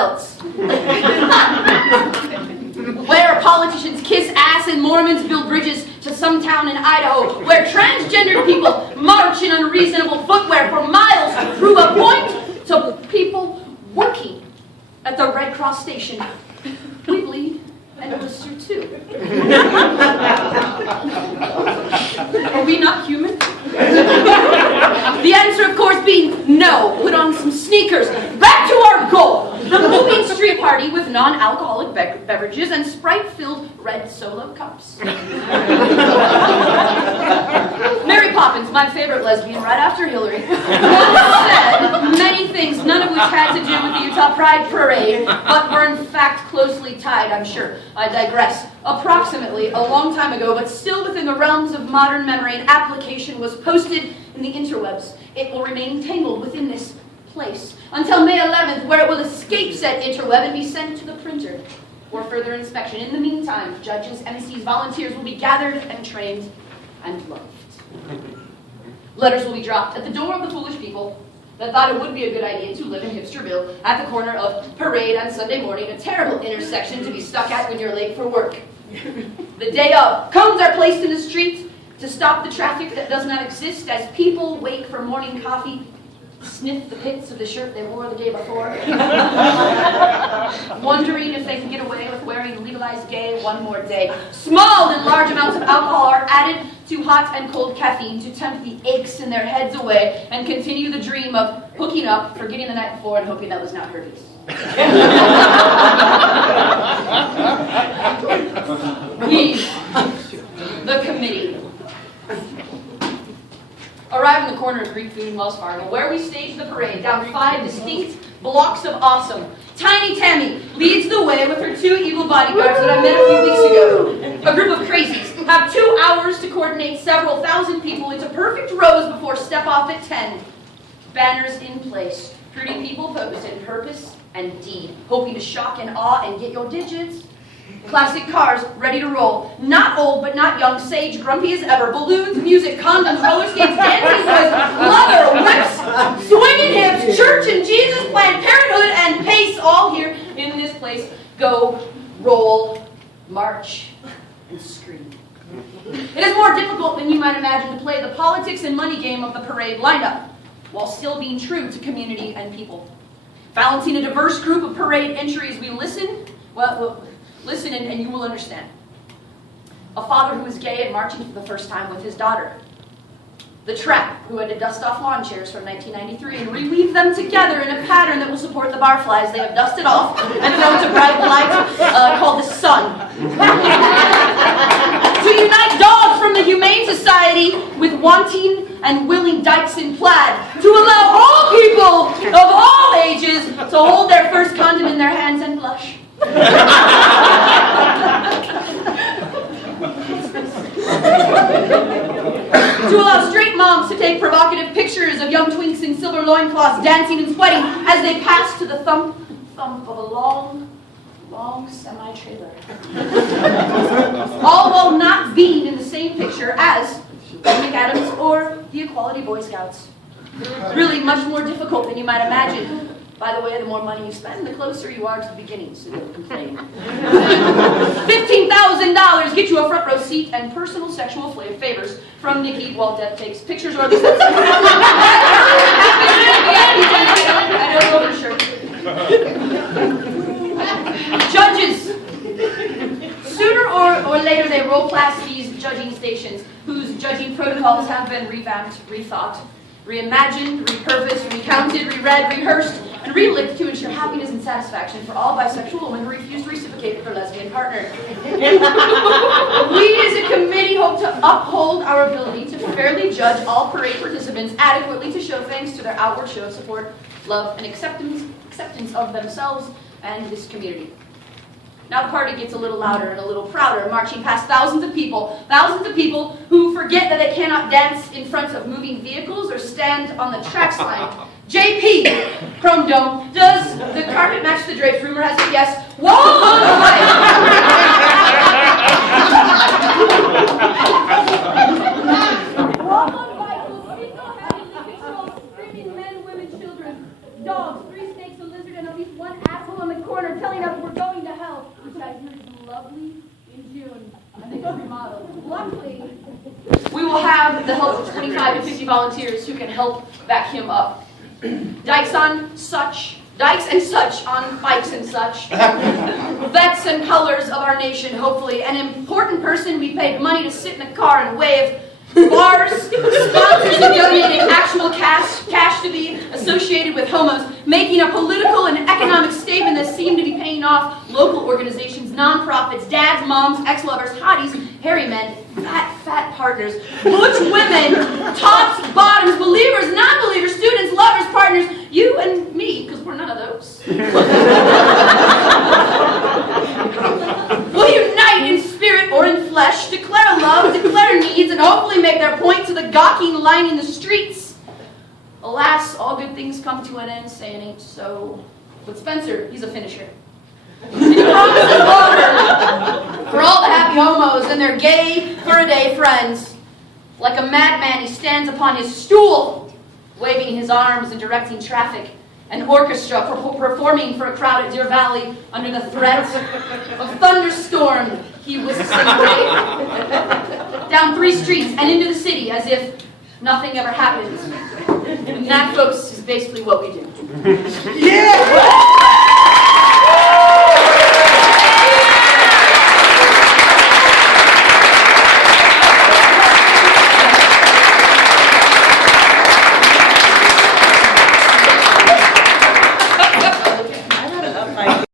belts. Where politicians kiss ass and Mormons build bridges to some town in Idaho. Where transgendered people march in unreasonable footwear for miles to prove a point to people working at the Red Cross station. We bleed and blister too. Are we not human? The answer, of course, being no. Put on some sneakers. Back to our goal. The moving street party with non-alcoholic beverages and Sprite-filled red Solo cups. Mary Poppins, my favorite lesbian right after Hillary, said many things, none of which had to do with the Utah Pride Parade, but were in fact closely tied, I'm sure. I digress. Approximately a long time ago, but still within the realms of modern memory, an application was posted in the interwebs. It will remain tangled within this place until May 11th, where it will escape said interweb and be sent to the printer for further inspection. In the meantime, judges, MCs, volunteers will be gathered and trained and loved. Letters will be dropped at the door of the foolish people that thought it would be a good idea to live in Hipsterville at the corner of Parade on Sunday morning, a terrible intersection to be stuck at when you're late for work. The day of, cones are placed in the streets to stop the traffic that does not exist as people wake for morning coffee, sniff the pits of the shirt they wore the day before, wondering if they can get away with wearing legalized gay one more day. Small and large amounts of alcohol are added to hot and cold caffeine to tempt the aches in their heads away and continue the dream of hooking up, forgetting the night before, and hoping that was not herpes. We, the committee, arrive in the corner of Greek Food in Wells Fargo, where we stage the parade down 5 distinct blocks of awesome. Tiny Tammy leads the way with her 2 evil bodyguards that I met a few weeks ago. A group of crazies have 2 hours to coordinate several thousand people into perfect rows before step-off at 10. Banners in place. Pretty people posed in purpose and deed, hoping to shock and awe and get your digits. Classic cars ready to roll. Not old, but not young. Sage, grumpy as ever. Balloons, music, condoms, roller skates, dancing boys, leather, whips, swinging hips, church and Jesus, Planned Parenthood, and pace all here in this place. Go, roll, march, and scream. It is more difficult than you might imagine to play the politics and money game of the parade lineup, while still being true to community and people. Balancing a diverse group of parade entries, we listen, listen and you will understand. A father who is gay and marching for the first time with his daughter. The trap who had to dust off lawn chairs from 1993 and reweave them together in a pattern that will support the barflies they have dusted off and thrown to bright light called the sun. To unite dogs from the Humane Society with wanting and willing dykes in plaid. To allow all people of all ages to hold their first condom in their hands and blush. To allow straight moms to take provocative pictures of young twinks in silver loincloths dancing and sweating as they pass to the thump of a long semi-trailer. All while not being in the same picture as McAdams or the Equality Boy Scouts. Really much more difficult than you might imagine. By the way, the more money you spend, the closer you are to the beginning, so don't complain. $15,000 get you a front row seat and personal sexual favors from Nikki while Deb takes pictures, or at least that's I don't know for sure. Judges. Sooner or later, they roll past these judging stations, whose judging protocols have been revamped, rethought, reimagined, repurposed, recounted, reread, rehearsed, and relicked to ensure happiness and satisfaction for all bisexual women who refuse to reciprocate with their lesbian partner. We as a committee hope to uphold our ability to fairly judge all parade participants adequately to show thanks to their outward show of support, love, and acceptance of themselves and this community. Now the party gets a little louder and a little prouder, marching past thousands of people who forget that they cannot dance in front of moving vehicles or stand on the tracks line. JP, Chrome Dome, does the carpet match the drapes? Rumor has it yes. Wall on right. Wall on right will single-handedly control screaming men, women, children, dogs, 3 snakes, a lizard, and at least 1 asshole on the Regrettably in June. I think it's remodeled. Luckily, We will have the help of 25 to 50 volunteers who can help back him up. Dikes and such on bikes and such. Vets and colors of our nation, hopefully. An important person we paid money to sit in a car and wave. Bars, sponsors who donated actual cash to be associated with homos, making a political and economic statement that seemed to be paying off local organizations, nonprofits, dads, moms, ex-lovers, hotties, hairy men, fat partners, butch women, tops, bottoms, believers, non-believers, students, lovers, partners, you and me, because we're none of those. Will unite in spirit or in flesh, declare love, declare needs, and hopefully make their point to the gawking lining the streets. Alas, all good things come to an end, say it ain't so. But Spencer, he's a finisher. He promises water for all the happy homos and their gay for-a-day friends. Like a madman, he stands upon his stool, waving his arms and directing traffic. An orchestra performing for a crowd at Deer Valley under the threat of thunderstorm. He whisks them away down 3 streets and into the city as if nothing ever happens. And that, folks, is basically what we do. Yeah!